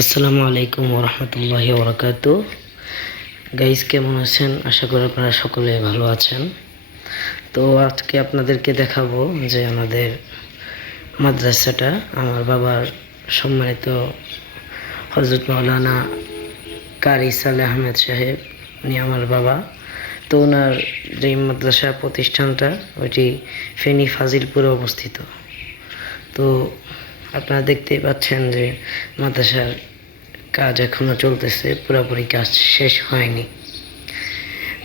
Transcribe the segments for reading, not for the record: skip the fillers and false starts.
আসসালামু আলাইকুম ওরহমতুল্লাহি ওবরাকাতু। গাইস, কেমন আছেন? আশা করি আপনারা সকলে ভালো আছেন। তো আজকে আপনাদেরকে দেখাবো যে আমাদের মাদ্রাসাটা, আমার বাবার সম্মানিত হযরত মাওলানা কারি সালেহ আহমেদ সাহেব, উনি আমার বাবা। তো ওনার যে মাদ্রাসা প্রতিষ্ঠানটা ওইটি ফেনী ফাজিলপুরে অবস্থিত। তো আপনারা দেখতেই পাচ্ছেন যে মাদ্রাসার কাজ এখনও চলতেছে, পুরোপুরি কাজ শেষ হয়নি।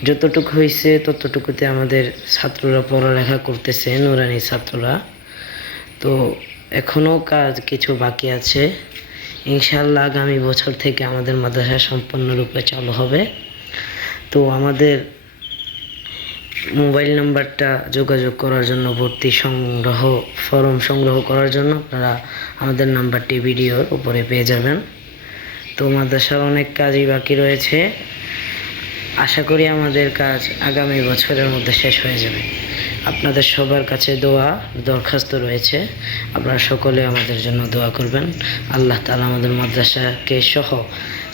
যতটুকু হয়েছে ততটুকুতে আমাদের ছাত্ররা পড়ালেখা করতেছে, নুরানি ছাত্ররা। তো এখনও কাজ কিছু বাকি আছে। ইনশাআল্লাহ আগামী বছর থেকে আমাদের মাদ্রাসা সম্পূর্ণরূপে চালু হবে। তো আমাদের মোবাইল নাম্বারটা যোগাযোগ করার জন্য, ভর্তি ফর্ম সংগ্রহ করার জন্য আপনারা আমাদের নাম্বারটি ভিডিওর উপরে পেয়ে যাবেন। তো মাদ্রাসার অনেক কাজই বাকি রয়েছে। আশা করি আমাদের কাজ আগামী বছরের মধ্যে শেষ হয়ে যাবে। আপনাদের সবার কাছে দরখাস্ত রয়েছে, আপনারা সকলে আমাদের জন্য দোয়া করবেন। আল্লাহ তাআলা আমাদের মাদ্রাসাকে সহ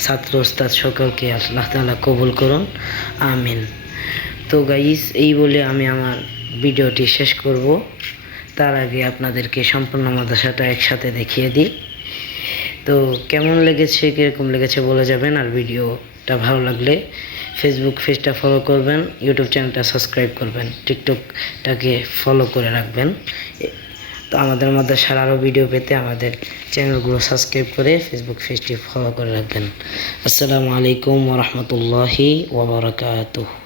ছাত্র ওস্তাদ সকলকে আল্লাহ তাআলা কবুল করুন, আমিন। তো গাইস, এই বলে আমি আমার ভিডিওটি শেষ করব। তার আগে আপনাদেরকে সম্পূর্ণ মাদ্রাসাটা একসাথে দেখিয়ে দিই। তো কেমন লেগেছে, কীরকম লেগেছে বলে যাবেন। আর ভিডিওটা ভালো লাগলে ফেসবুক পেজটা ফলো করবেন, ইউটিউব চ্যানেলটা সাবস্ক্রাইব করবেন, টিকটকটাকে ফলো করে রাখবেন। তো আমাদের মাদ্রাসার আরও ভিডিও পেতে আমাদের চ্যানেলগুলো সাবস্ক্রাইব করে ফেসবুক পেজটি ফলো করে রাখবেন। আসসালামু আলাইকুম ওয়া রাহমাতুল্লাহি ওয়া বারাকাতুহু।